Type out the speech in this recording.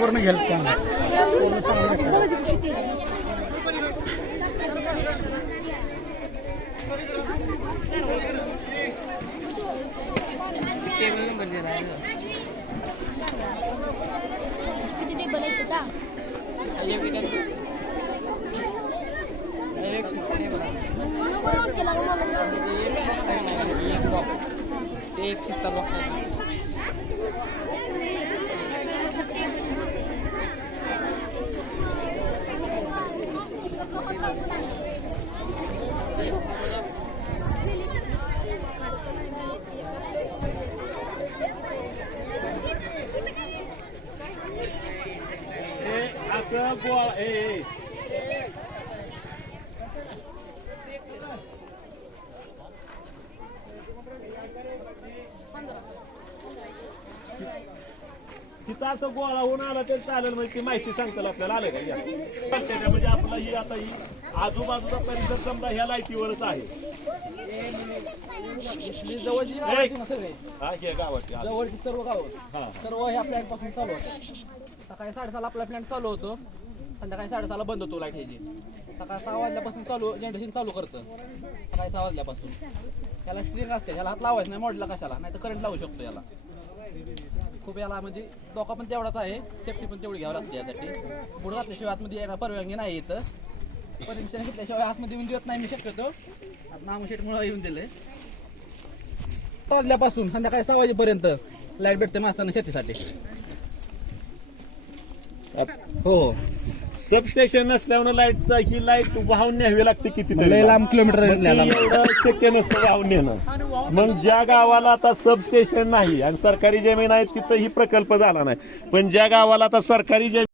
वरनं घ्यायला एक एक शिस्ता बॉक्स तिथं असं गोळा होऊन आला तर चालेल म्हणजे ती माहिती सांगताल आपल्याला. आलं का? म्हणजे आपला ही आता ही आजूबाजूचा परिसर समजा ह्या लाईटीवरच आहे. जवळची सगळे हा हे गावाची. आज. जवळची सर्व गावं. हा सर्व ह्या प्लॅन्टपासून चालू होतं सकाळी साडेसहाला आपला प्लॅन चालू होतो. संध्याकाळी साडेसहाला बंद होतो लाइट ह्याची. सकाळी सहा वाजल्यापासून चालू जनरेशन चालू करतं. सकाळी सहा वाजल्यापासून. त्याला स्ट्रिंग असते त्याला हात लावायचं नाही मोडला कशाला? नाही तर करंट लावू शकतो याला. खूप याला म्हणजे धोका पण तेवढाच आहे सेफ्टी पण तेवढी घ्यावी लागते यासाठी. पुढं घातल्याशिवाय आतमध्ये यायला परवानगी नाही येतं परमिशन घेतल्याशिवाय आतमध्ये येऊन देत नाही मी शक्यतो. नामशेटमुळे येऊन दिले वाजल्यापासून संध्याकाळी सहा वाजेपर्यंत लाइट भेटते माणसांना शेतीसाठी. हो हो. सबस्टेशन नसल्यावर लाइट ही लाइट वाहून न्यावी लागते किती लय लांब किलोमीटर न्यायला एवढं शक्य नसतं वाहून नेणं. मग ज्या गावाला आता सबस्टेशन नाही आणि सरकारी जमीन आहे तिथं ही प्रकल्प झाला नाही. पण ज्या गावाला आता सरकारी जमीन